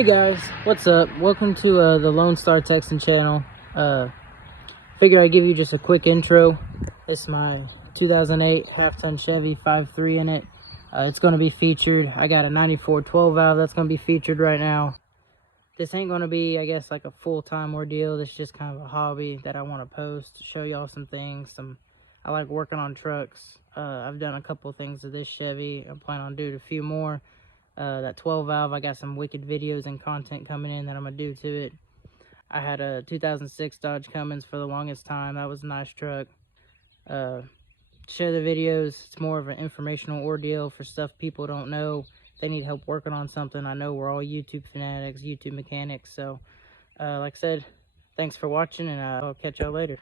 Hey guys, what's up? Welcome to the Lone Star Texan channel. Figure I'd give you just a quick intro. This is my 2008 half-ton Chevy 5.3 in it. It's going to be featured. I got a 94 12 valve that's going to be featured right now. This ain't going to be, I guess, like a full-time ordeal. This is just kind of a hobby that I want to post, show y'all some things. I like working on trucks. I've done a couple things to this Chevy. I'm planning on doing a few more. That 12 valve, I got some wicked videos and content coming in that I'm gonna do to it. I had a 2006 Dodge Cummins for the longest time. That was a nice truck. Share the videos. It's more of an informational ordeal for stuff people don't know. If they need help working on something, I know we're all YouTube fanatics, YouTube mechanics. So like I said, thanks for watching, and I'll catch y'all later.